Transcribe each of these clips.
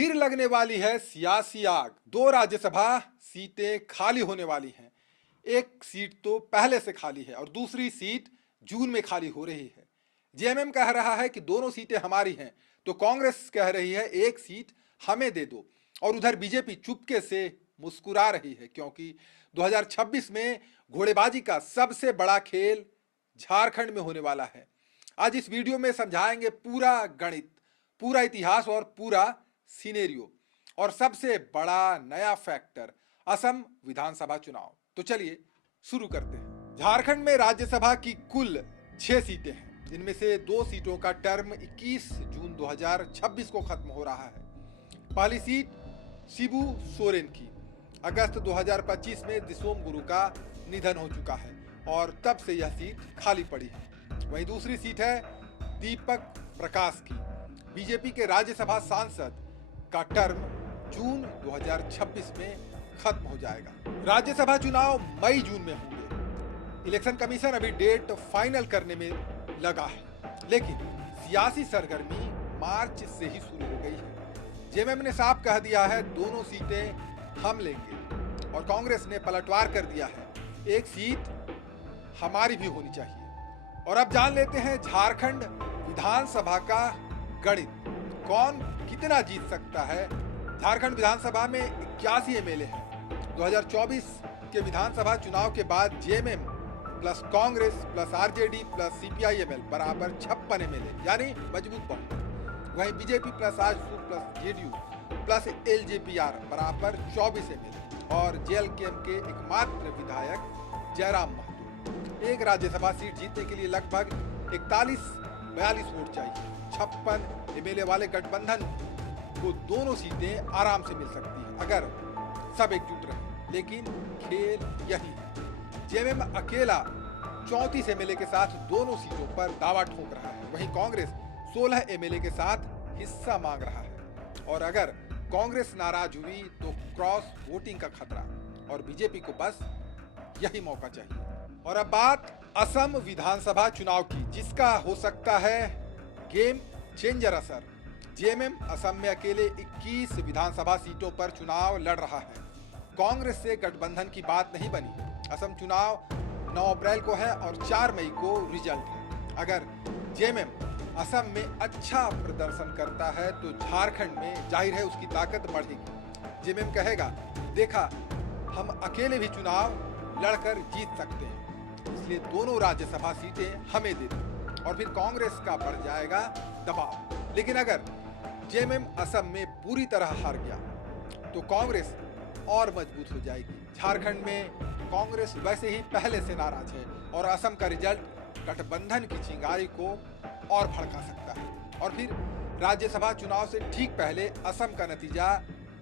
फिर लगने वाली है सियासी आग। 2 राज्यसभा सीटें खाली होने वाली हैं। एक सीट तो पहले से खाली है और दूसरी सीट जून में खाली हो रही है। जेएमएम कह रहा है कि दोनों सीटें हमारी हैं, तो कांग्रेस कह रही है एक सीट हमें दे दो। और उधर बीजेपी चुपके से मुस्कुरा रही है, क्योंकि 2026 में घोड़ेबाजी का सबसे बड़ा खेल झारखंड में होने वाला है। आज इस वीडियो में समझाएंगे पूरा गणित, पूरा इतिहास और पूरा सिनेरियो, और सबसे बड़ा नया फैक्टर असम विधानसभा चुनाव। तो चलिए शुरू करते हैं। झारखंड में राज्यसभा की कुल 6 सीटें हैं, जिनमें से 2 सीटों का टर्म 21 जून 2026 को खत्म हो रहा है। पहली सीट शिबू सोरेन की, अगस्त 2025 में दिसोम गुरु का निधन हो चुका है और तब से यह सीट खाली पड़ी है। वहीं दूसरी सीट है दीपक प्रकाश की, बीजेपी के राज्यसभा सांसद का टर्म जून 2026 में खत्म हो जाएगा। राज्यसभा चुनाव मई जून में होंगे। इलेक्शन कमीशन अभी डेट फाइनल करने में लगा है, लेकिन सियासी सरगर्मी मार्च से ही शुरू हो गई है। जेएमएम ने साफ कह दिया है दोनों सीटें हम लेंगे, और कांग्रेस ने पलटवार कर दिया है एक सीट हमारी भी होनी चाहिए। और अब जान लेते हैं झारखंड विधानसभा का गणित, कौन कितना जीत सकता है। झारखंड विधानसभा में 81 एमएलए हैं। 2024 के विधानसभा चुनाव के बाद JMM plus Congress plus RJD plus CPIML बराबर 56 एमएलए, यानी मजबूत बहुमत। वहीं BJP plus AJSU plus JDU plus LJPR बराबर 24 एमएलए, और जेएलकेएम के एकमात्र विधायक जयराम महतो। एक राज्यसभा सीट जीतने के लिए लगभग 41-42 वोट चाहिए। 56 एमएलए वाले गठबंधन को दोनों सीटें आराम से मिल सकती हैं अगर सब एकजुट रहे, लेकिन खेल यही है। जेएमएम अकेला 34 एमएलए के साथ दोनों सीटों पर दावा ठोक रहा है। वहीं कांग्रेस 16 एमएलए के साथ हिस्सा मांग रहा है, और अगर कांग्रेस नाराज हुई तो क्रॉस वोटिंग का खतरा, और बीजेपी को बस यही मौका चाहिए। और अब बात असम विधानसभा चुनाव की, जिसका हो सकता है गेम चेंजर असर। जेएमएम असम में अकेले 21 विधानसभा सीटों पर चुनाव लड़ रहा है। कांग्रेस से गठबंधन की बात नहीं बनी। असम चुनाव 9 अप्रैल को है और 4 मई को रिजल्ट है। अगर जेएमएम असम में अच्छा प्रदर्शन करता है तो झारखंड में जाहिर है उसकी ताकत बढ़ेगी। जेएमएम कहेगा देखा, हम अकेले भी चुनाव लड़कर जीत सकते हैं, इसलिए दोनों राज्यसभा सीटें हमें दे दो। और फिर कांग्रेस का बढ़ जाएगा दबाव। लेकिन अगर जेएमएम असम में पूरी तरह हार गया तो कांग्रेस और मजबूत हो जाएगी। झारखंड में कांग्रेस वैसे ही पहले से नाराज है, और असम का रिजल्ट गठबंधन की चिंगारी को और भड़का सकता है। और फिर राज्यसभा चुनाव से ठीक पहले असम का नतीजा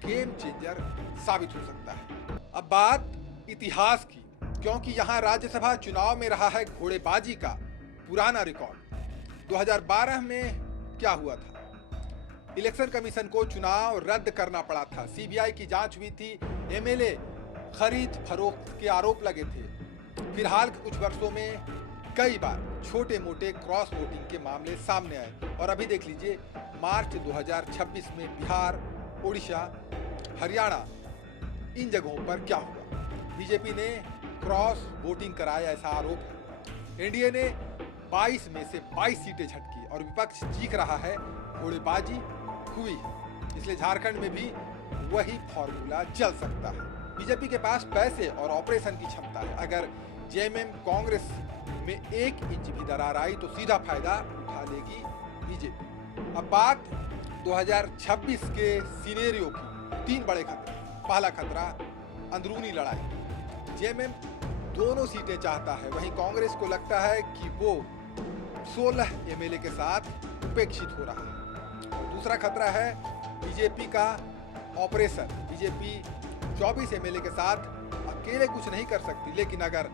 गेम चेंजर साबित हो सकता है। अब बात इतिहास की, क्योंकि यहाँ राज्यसभा चुनाव में रहा है घोड़ेबाजी का पुराना रिकॉर्ड। 2012 में क्या हुआ था? इलेक्शन कमीशन को चुनाव रद्द करना पड़ा था। सीबीआई की जांच हुई थी, एमएलए खरीद फरोख्त के आरोप लगे थे। फिलहाल के कुछ वर्षों में कई बार छोटे मोटे क्रॉस वोटिंग के मामले सामने आए, और अभी देख लीजिए मार्च 2026 में बिहार, उड़ीसा, हरियाणा, इन जगहों पर क्या हुआ। बीजेपी ने क्रॉस वोटिंग कराया, ऐसा आरोप है। एनडीए ने 22 में से 22 सीटें झटकी, और विपक्ष चीख रहा है घोड़ेबाजी हुई है। इसलिए झारखंड में भी वही फॉर्मूला चल सकता है। बीजेपी के पास पैसे और ऑपरेशन की क्षमता है। अगर जेएमएम कांग्रेस में 1 इंच भी दरार आई तो सीधा फायदा उठा लेगी बीजेपी। अब बात 2026 के सिनेरियो की। 3 बड़े खतरे। पहला खतरा अंदरूनी लड़ाई। जेएमएम दोनों सीटें चाहता है, वहीं कांग्रेस को लगता है कि वो 16 एमएलए के साथ उपेक्षित हो रहा है। दूसरा खतरा है बीजेपी का ऑपरेशन। बीजेपी 24 एमएलए के साथ अकेले कुछ नहीं कर सकती, लेकिन अगर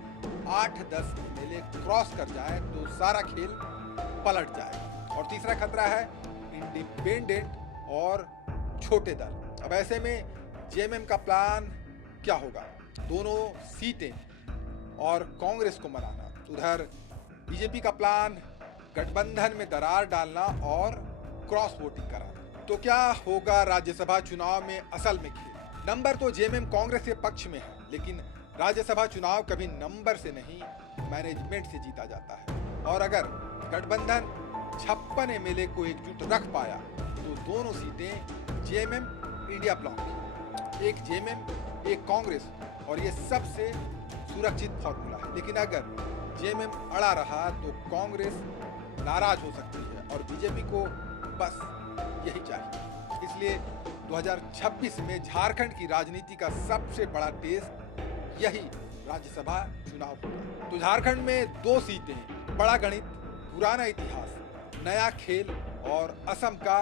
8-10 एमएलए क्रॉस कर जाए तो सारा खेल पलट जाएगा। और तीसरा खतरा है इंडिपेंडेंट और छोटे दल। अब ऐसे में जेएमएम का प्लान क्या होगा? दोनों सीटें और कांग्रेस को मनाना। उधर बीजेपी का प्लान गठबंधन में दरार डालना और क्रॉस वोटिंग कराना। तो क्या होगा राज्यसभा चुनाव में असल में खेल? नंबर तो जेएमएम कांग्रेस के पक्ष में है, लेकिन राज्यसभा चुनाव कभी नंबर से नहीं मैनेजमेंट से जीता जाता है। और अगर गठबंधन 56 एमएलए को एकजुट रख पाया तो दोनों सीटें जेएमएम इंडिया ब्लॉक की, एक जेएमएम एक कांग्रेस, और ये सबसे सुरक्षित फॉर्मूला है। लेकिन अगर जेएमएम अड़ा रहा तो कांग्रेस नाराज हो सकती है और बीजेपी को बस यही चाहिए। इसलिए 2026 में झारखंड की राजनीति का सबसे बड़ा टेस्ट यही राज्यसभा चुनाव होगा। तो झारखंड में 2 सीटें, बड़ा गणित, पुराना इतिहास, नया खेल और असम का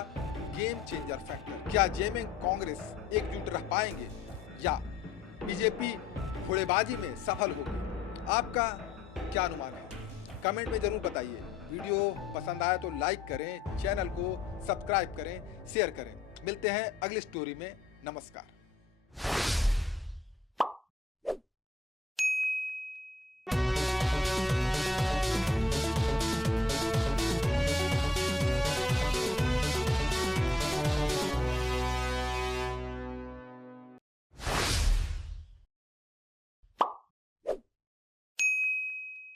गेम चेंजर फैक्टर। क्या जेएमएम कांग्रेस एकजुट रह पाएंगे या बीजेपी घोड़ेबाजी में सफल होगी? आपका क्या अनुमान है? कमेंट में जरूर बताइए। वीडियो पसंद आया तो लाइक करें, चैनल को सब्सक्राइब करें, शेयर करें। मिलते हैं अगली स्टोरी में। नमस्कार।